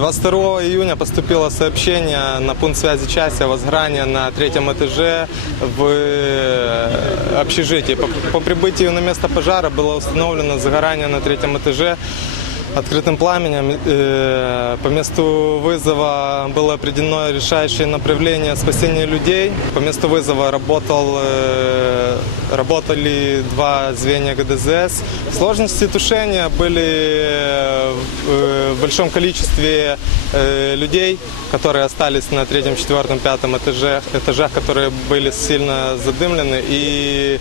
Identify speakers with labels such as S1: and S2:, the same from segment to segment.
S1: 22 июня поступило сообщение на пункт связи части о возгорании на третьем этаже в э, общежитии. По, по прибытию на место пожара было установлено загорание на третьем этаже открытым пламенем. Э, По месту вызова было определено решающее направление спасения людей. По месту вызова работал, э, работали два звенья ГДЗС. Сложности тушения были э, в большом количестве людей, которые остались на третьем, четвертом, пятом этаже, этажах, которые были сильно задымлены. И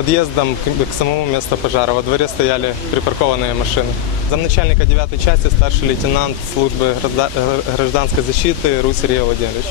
S1: подъездом к, самому месту пожара во дворе стояли припаркованные машины. Замначальника 9 части старший лейтенант службы э, гражданской защиты Русь Сергей.